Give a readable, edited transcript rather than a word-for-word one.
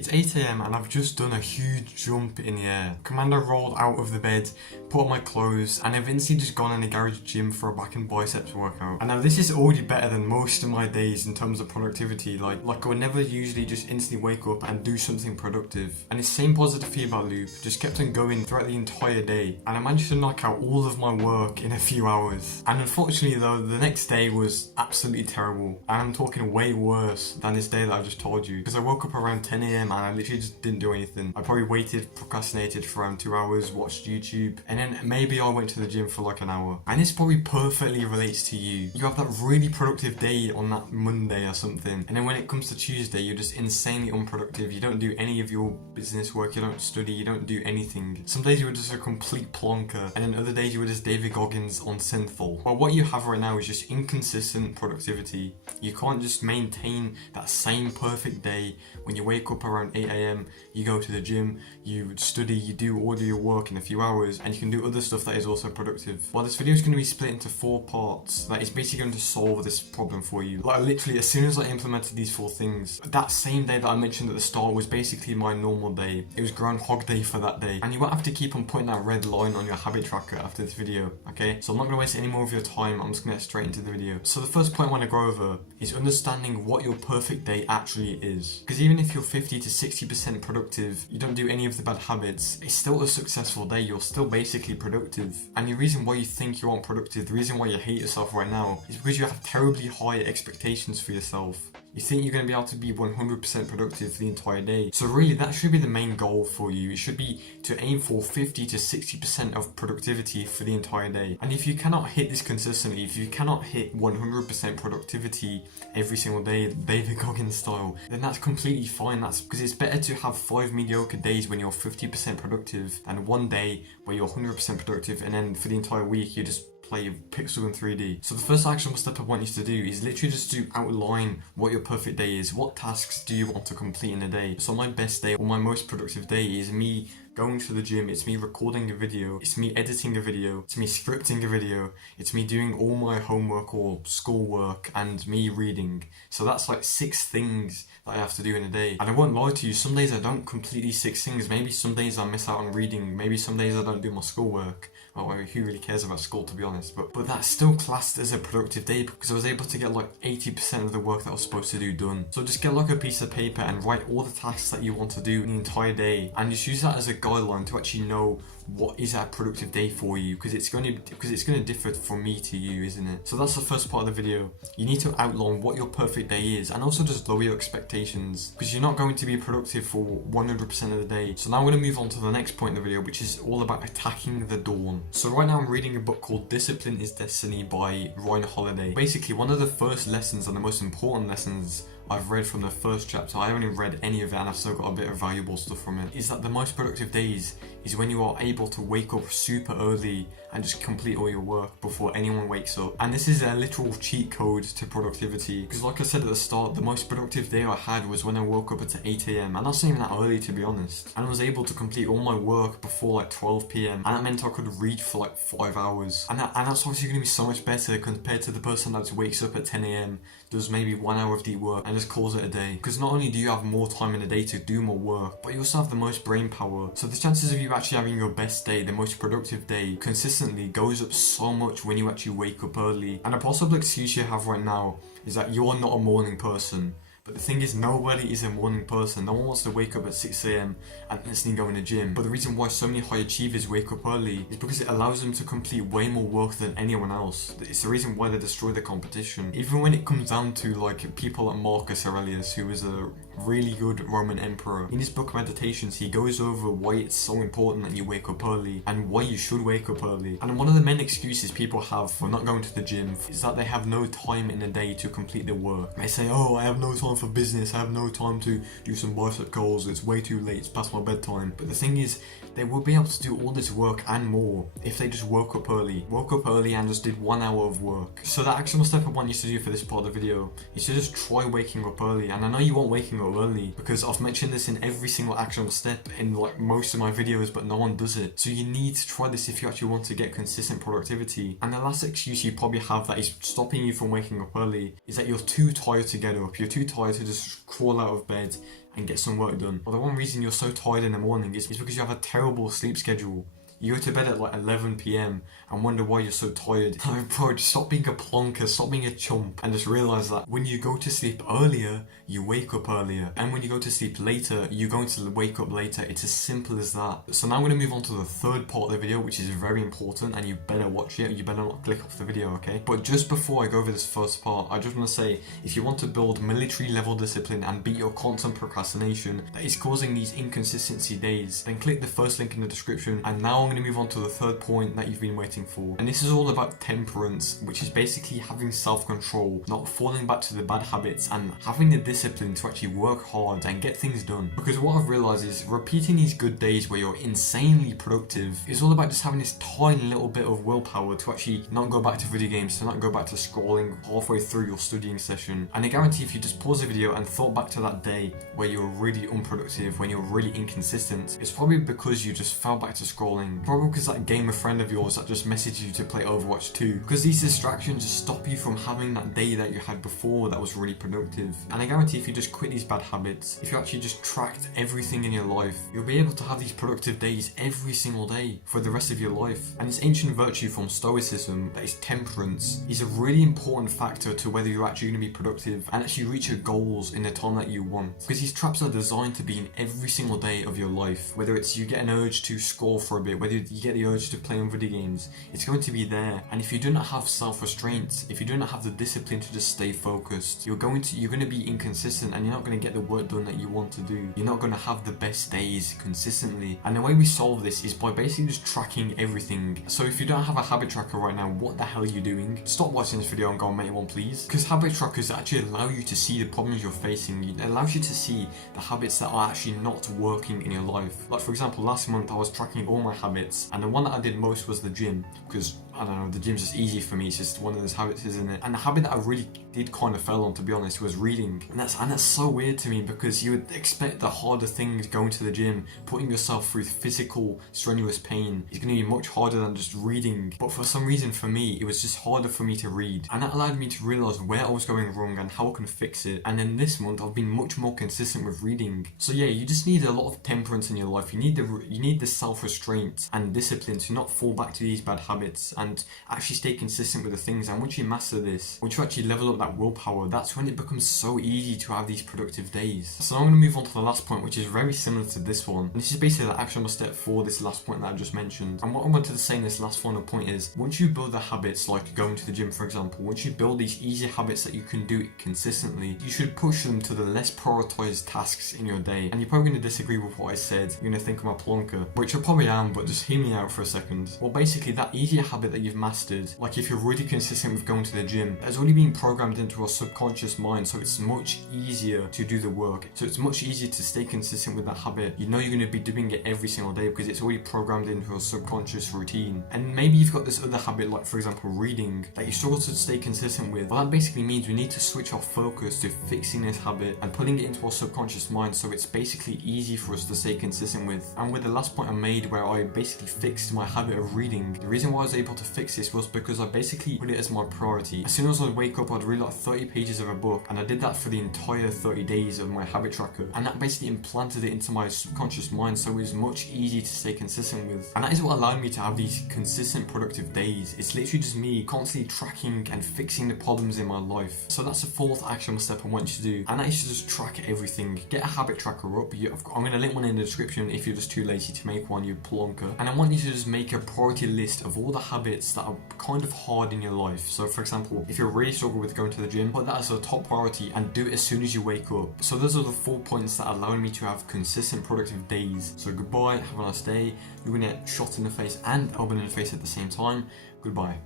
It's 8 a.m. and I've just done a huge jump in the air. Commando rolled out of the bed, put on my clothes, and I've instantly just gone in the garage gym for a back and biceps workout. And now this is already better than most of my days in terms of productivity. Like I would never usually just instantly wake up and do something productive. And the same positive feedback loop just kept on going throughout the entire day. And I managed to knock out all of my work in a few hours. And unfortunately though, the next day was absolutely terrible. And I'm talking way worse than this day that I just told you. Because I woke up around 10 a.m. and I literally just didn't do anything. I probably waited, procrastinated for around 2 hours, watched YouTube, and then maybe I went to the gym for like an hour. And this probably perfectly relates to you. You have that really productive day on that Monday or something, and then when it comes to Tuesday, you're just insanely unproductive. You don't do any of your business work, you don't study, you don't do anything. Some days you were just a complete plonker, and then other days you were just David Goggins on synthol. Well, what you have right now is just inconsistent productivity. You can't just maintain that same perfect day when you wake up around 8 a.m, you go to the gym, you study, you do all of your work in a few hours, and you can do other stuff that is also productive. Well, this video is going to be split into 4 parts that is basically going to solve this problem for you. Like literally, as soon as I implemented these 4 things, that same day that I mentioned at the start was basically my normal day. It was Groundhog Day for that day. And you won't have to keep on putting that red line on your habit tracker after this video, okay? So I'm not going to waste any more of your time, I'm just going to get straight into the video. So the first point I want to go over is understanding what your perfect day actually is. Because even if you're 50 to 60% productive, you don't do any of the bad habits, it's still a successful day, you're still basically productive. And the reason why you think you aren't productive, the reason why you hate yourself right now, is because you have terribly high expectations for yourself. You think you're going to be able to be 100% productive for the entire day. So really, that should be the main goal for you. It should be to aim for 50 to 60% of productivity for the entire day. And if you cannot hit this consistently, if you cannot hit 100% productivity every single day, David Goggins style, then that's completely fine. That's because it's better to have 5 mediocre days when you're 50% productive than one day where you're 100% productive and then for the entire week you just play Pixel in 3D. So the first actionable step I want you to do is literally just to outline what your perfect day is. What tasks do you want to complete in a day? So my best day or my most productive day is me going to the gym, it's me recording a video, it's me editing a video, it's me scripting a video, it's me doing all my homework or schoolwork, and me reading. So that's like 6 things that I have to do in a day. And I won't lie to you, some days I don't complete these 6 things. Maybe some days I miss out on reading, maybe some days I don't do my schoolwork. Well, who really cares about school, to be honest? But that's still classed as a productive day because I was able to get like 80% of the work that I was supposed to do done. So just get like a piece of paper and write all the tasks that you want to do in the entire day, and just use that as a guideline to actually know what is a productive day for you, because it's going to differ from me to you, isn't it? So that's the first part of the video. You need to outline what your perfect day is, and also just lower your expectations, because you're not going to be productive for 100% of the day. So now I'm going to move on to the next point in the video, which is all about attacking the dawn. So right now I'm reading a book called Discipline is Destiny by Ryan Holiday. Basically, one of the first lessons and the most important lessons I've read from the first chapter, I haven't even read any of it and I've still got a bit of valuable stuff from it, is that the most productive days is when you are able to wake up super early and just complete all your work before anyone wakes up. And this is a literal cheat code to productivity, because like I said at the start, the most productive day I had was when I woke up at 8 a.m, and that's not even that early, to be honest. And I was able to complete all my work before like 12 p.m, and that meant I could read for like 5 hours. And that's obviously going to be so much better compared to the person that wakes up at 10 a.m, does maybe 1 hour of deep work and just calls it a day. Because not only do you have more time in the day to do more work, but you also have the most brain power. So the chances of you actually having your best day, the most productive day, consistently goes up so much when you actually wake up early. And a possible excuse you have right now is that you're not a morning person. But the thing is, nobody is a morning person. No one wants to wake up at 6 a.m. and instantly go in the gym. But the reason why so many high achievers wake up early is because it allows them to complete way more work than anyone else. It's the reason why they destroy the competition. Even when it comes down to like people like Marcus Aurelius, who was a really good Roman emperor. In his book Meditations, he goes over why it's so important that you wake up early and why you should wake up early. And one of the main excuses people have for not going to the gym is that they have no time in the day to complete their work. They say, oh, I have no time for business, I have no time to do some bicep curls, it's way too late, it's past my bedtime. But the thing is, they will be able to do all this work and more if they just woke up early and just did 1 hour of work. So the actionable step I want you to do for this part of the video is to just try waking up early. And I know you won't waking up early because I've mentioned this in every single actionable step in like most of my videos, but no one does it. So you need to try this if you actually want to get consistent productivity. And the last excuse you probably have that is stopping you from waking up early is that you're too tired to get up. You're too tired to just crawl out of bed and get some work done. But the one reason you're so tired in the morning is because you have a terrible sleep schedule. You go to bed at like 11 p.m. and wonder why you're so tired. Like, bro, just stop being a plonker, stop being a chump, and just realize that when you go to sleep earlier, you wake up earlier. And when you go to sleep later, you're going to wake up later. It's as simple as that. So now I'm going to move on to the third part of the video, which is very important, and you better watch it. You better not click off the video, okay? But just before I go over this first part, I just want to say, if you want to build military level discipline and beat your constant procrastination that is causing these inconsistency days, then click the first link in the description. And now I'm going to move on to the third point that you've been waiting for. And this is all about temperance, which is basically having self-control, not falling back to the bad habits, and having the discipline to actually work hard and get things done. Because what I've realized is repeating these good days where you're insanely productive is all about just having this tiny little bit of willpower to actually not go back to video games, to not go back to scrolling halfway through your studying session. And I guarantee if you just pause the video and thought back to that day where you were really unproductive, when you were really inconsistent, it's probably because you just fell back to scrolling. Probably because that gamer friend of yours that just messaged you to play Overwatch 2. Because these distractions just stop you from having that day that you had before that was really productive. And I guarantee if you just quit these bad habits, if you actually just tracked everything in your life, you'll be able to have these productive days every single day for the rest of your life. And this ancient virtue from Stoicism, that is temperance, is a really important factor to whether you're actually going to be productive and actually reach your goals in the time that you want. Because these traps are designed to be in every single day of your life. Whether it's you get an urge to scroll for a bit, whether you get the urge to play on video games, it's going to be there. And if you do not have self-restraint, if you do not have the discipline to just stay focused, you're going to be inconsistent, and you're not going to get the work done that you want to do. You're not going to have the best days consistently. And the way we solve this is by basically just tracking everything. So if you don't have a habit tracker right now, what the hell are you doing? Stop watching this video and go and make one, please. Because habit trackers actually allow you to see the problems you're facing. It allows you to see the habits that are actually not working in your life. Like for example, last month I was tracking all my habits, and the one that I did most was the gym, because I don't know, the gym's just easy for me. It's just one of those habits, isn't it? And the habit that I really did kind of fell on, to be honest, was reading. And that's so weird to me, because you would expect the harder things, going to the gym, putting yourself through physical strenuous pain, is going to be much harder than just reading. But for some reason, for me, it was just harder for me to read. And that allowed me to realize where I was going wrong and how I can fix it. And then this month, I've been much more consistent with reading. So yeah, you just need a lot of temperance in your life. You need the self-restraint and discipline to not fall back to these bad habits and actually stay consistent with the things. And once you master this, once you actually level up that willpower, that's when it becomes so easy to have these productive days. So now I'm going to move on to the last point, which is very similar to this one. And this is basically the actionable step for this last point that I just mentioned. And what I wanted to say in this last final point is, once you build the habits like going to the gym, for example, once you build these easy habits that you can do consistently, you should push them to the less prioritized tasks in your day. And you're probably going to disagree with what I said. You're going to think I'm a plonker, which I probably am, but just hear me out for a second. Well, basically that easier habit that you've mastered, like if you're really consistent with going to the gym, has already been programmed into our subconscious mind, so it's much easier to do the work. So it's much easier to stay consistent with that habit. You know you're going to be doing it every single day because it's already programmed into a subconscious routine. And maybe you've got this other habit, like for example reading, that you struggle to stay consistent with. Well, that basically means we need to switch our focus to fixing this habit and putting it into our subconscious mind, so it's basically easy for us to stay consistent with. And with the last point I made, where I basically fixed my habit of reading, the reason why I was able to fix this was because I basically put it as my priority. As soon as I'd wake up, I'd read like 30 pages of a book, and I did that for the entire 30 days of my habit tracker, and that basically implanted it into my subconscious mind, so it was much easier to stay consistent with. And that is what allowed me to have these consistent productive days. It's literally just me constantly tracking and fixing the problems in my life. So that's the fourth actionable step I want you to do, and that is to just track everything. Get a habit tracker up. I'm going to link one in the description if you're just too lazy to make one, you plonker. And I want you to just make a priority list of all the habits that are kind of hard in your life. So for example, if you're really struggling with going to the gym, put that as a top priority and do it as soon as you wake up. So those are the 4 points that allow me to have consistent productive days. So goodbye, have a nice day. You're gonna get shot in the face and elbowed in the face at the same time. Goodbye.